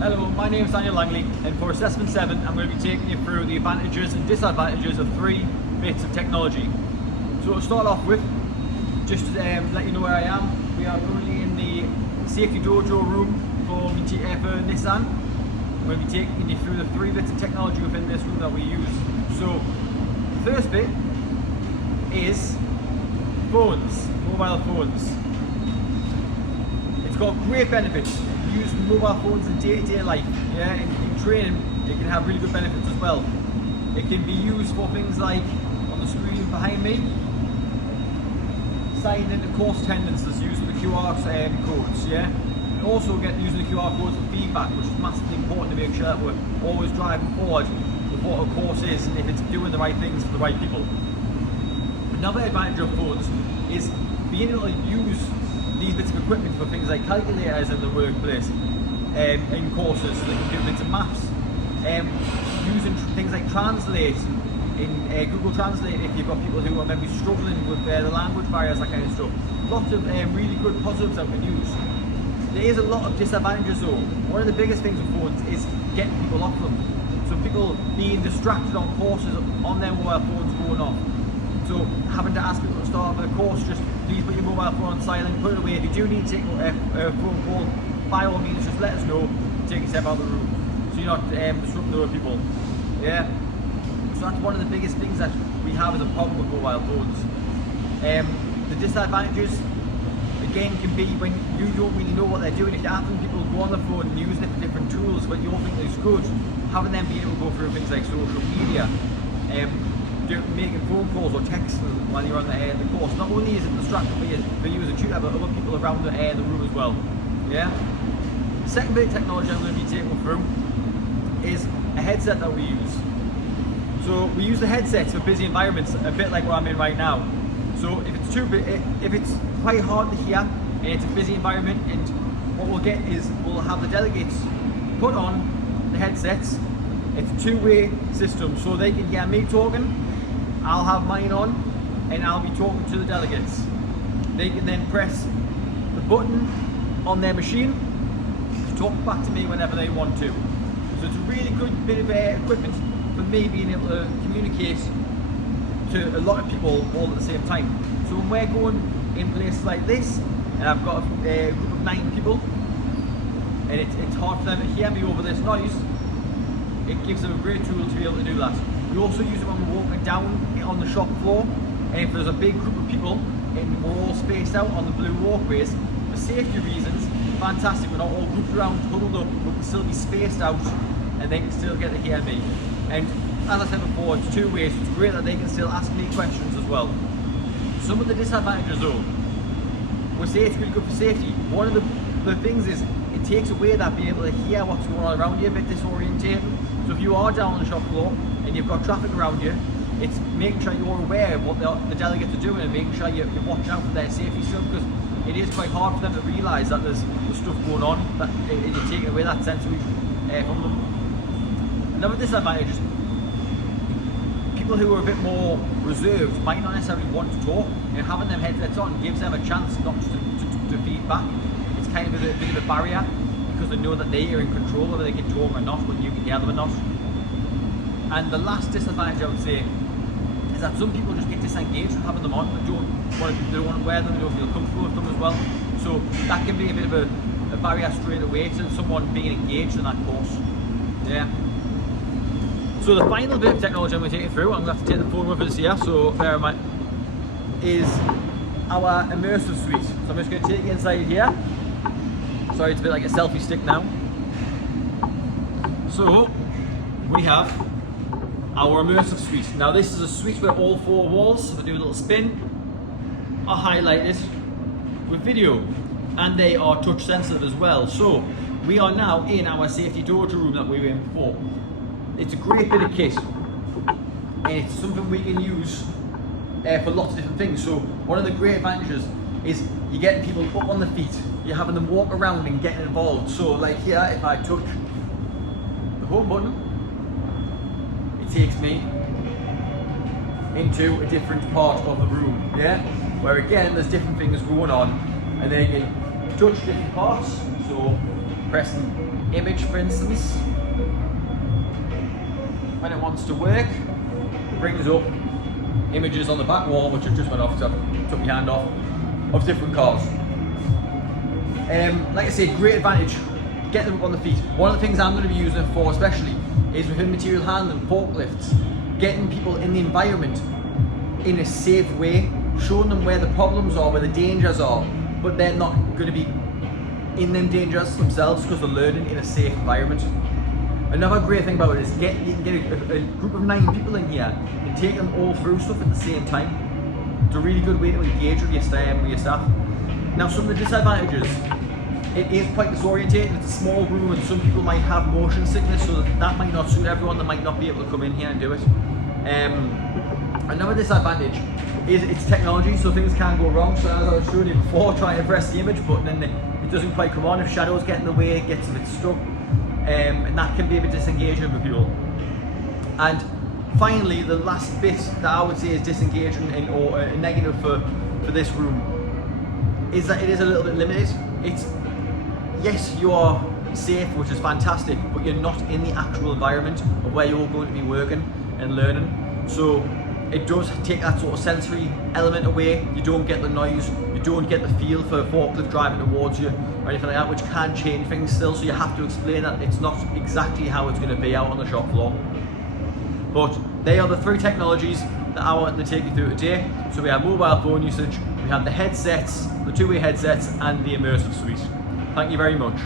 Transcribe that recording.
Hello, my name is Daniel Langley, and for Assessment 7 I'm going to be taking you through the advantages and disadvantages of 3 bits of technology. So to start off with, just to let you know where I am, we are currently in the Safety Dojo room for Nissan. I'm going to be taking you through the 3 bits of technology within this room that we use. So the first bit is phones, mobile phones. It's got great benefits. Use mobile phones in day-to-day life. Yeah, in training, it can have really good benefits as well. It can be used for things like on the screen behind me, signing into course attendances using the QR codes. Yeah, and also using the QR codes for feedback, which is massively important to make sure that we're always driving forward with what a course is and if it's doing the right things for the right people. Another advantage of phones is being able to use these bits of equipment for things like calculators in the workplace, in courses, so they can do bits of maths, using things like Translate in Google Translate if you've got people who are maybe struggling with the language barriers, that kind of stuff. Lots of really good positives that we can use. There is a lot of disadvantages though. One of the biggest things with phones is getting people off them. So people being distracted on courses on their mobile phones going off. So having to ask people to start off a course, just please put your mobile phone on silent, put it away. If you do need to take a phone call, by all means just let us know, take a step out of the room, so you're not disrupting other people. Yeah. So that's one of the biggest things that we have as a problem with mobile phones. The disadvantages, again, can be when you don't really know what they're doing. If you're having people go on the phone and using it for different tools when you think it's good, having them be able to go through things like social media, making phone calls or texting while you're on the course. Not only is it distracting for you as a tutor, but other people around the room as well. Yeah. The second bit of technology I'm going to be taking through is a headset that we use. So we use the headsets for busy environments, a bit like what I'm in right now. So if it's quite hard to hear and it's a busy environment, and what we'll get is we'll have the delegates put on the headsets. It's a two-way system, so they can hear me talking, I'll have mine on, and I'll be talking to the delegates. They can then press the button on their machine to talk back to me whenever they want to. So it's a really good bit of equipment for me being able to communicate to a lot of people all at the same time. So when we're going in places like this, and I've got a group of 9 people, and it's hard for them to hear me over this noise, it gives them a great tool to be able to do that. We also use it when we're walking down on the shop floor, and if there's a big group of people and we're all spaced out on the blue walkways, for safety reasons, fantastic. We're not all grouped around, huddled up, we can still be spaced out and they can still get to hear me. And as I said before, it's 2 ways. It's great that they can still ask me questions as well. Some of the disadvantages though, we say it's really good for safety. One of the things is it takes away that being able to hear what's going on around you, a bit disorientating. So if you are down on the shop floor and you've got traffic around you, it's making sure you're aware of what the delegates are doing and making sure you're watching out for their safety stuff, because it is quite hard for them to realise that there's stuff going on, that you're taking away that sensory from them. Another disadvantage is people who are a bit more reserved might not necessarily want to talk, and having them headsets on gives them a chance not to feedback. It's kind of a bit of a barrier, because they know that they are in control whether they can talk or not, whether you can hear them or not. And the last disadvantage I would say is that some people just get disengaged from having them on. They don't want to wear them, they don't feel comfortable with them as well. So that can be a bit of a barrier straight away to someone being engaged in that course. Yeah. So the final bit of technology I'm going to take you through, I'm going to have to take the phone with us here, so bear in mind, is our immersive suite. So I'm just going to take you inside here. Sorry, it's a bit like a selfie stick now. So we have our immersive suite. Now this is a suite where all 4 walls, if I do a little spin, are highlighted with video, and they are touch sensitive as well. So we are now in our Safety Dojo room that we were in before. It's a great bit of kit, and it's something we can use for lots of different things. So one of the great advantages is you're getting people up on the feet, you're having them walk around and getting involved. So like here, if I touch the home button, it takes me into a different part of the room, yeah? Where again, there's different things going on, and they can touch different parts. So pressing image, for instance, when it wants to work, it brings up images on the back wall, which I've just went off, so I took my hand off, of different cars. Like I say, great advantage, get them up on the feet. One of the things I'm going to be using it for especially is within material handling, forklifts, getting people in the environment in a safe way, showing them where the problems are, where the dangers are, but they're not going to be in them dangers themselves because they're learning in a safe environment. Another great thing about it is you can get a group of 9 people in here and take them all through stuff at the same time. It's a really good way to engage with your staff. Now, some of the disadvantages, it is quite disorientating. It's a small room and some people might have motion sickness, so that might not suit everyone. They might not be able to come in here and do it. Another disadvantage is its technology, so things can go wrong. So as I was showing you before, trying to press the image button and it doesn't quite come on. If shadows get in the way, it gets a bit stuck, and that can be a bit disengaging for people. And finally, the last bit that I would say is disengaging or a negative for this room is that it is a little bit limited. It's, yes, you are safe, which is fantastic, but you're not in the actual environment of where you're going to be working and learning. So it does take that sort of sensory element away. You don't get the noise, you don't get the feel for a forklift driving towards you or anything like that, which can change things still. So you have to explain that it's not exactly how it's going to be out on the shop floor. But they are the 3 technologies that I wanted to take you through today. So we have mobile phone usage, we have the headsets, the 2-way headsets, and the immersive suite. Thank you very much.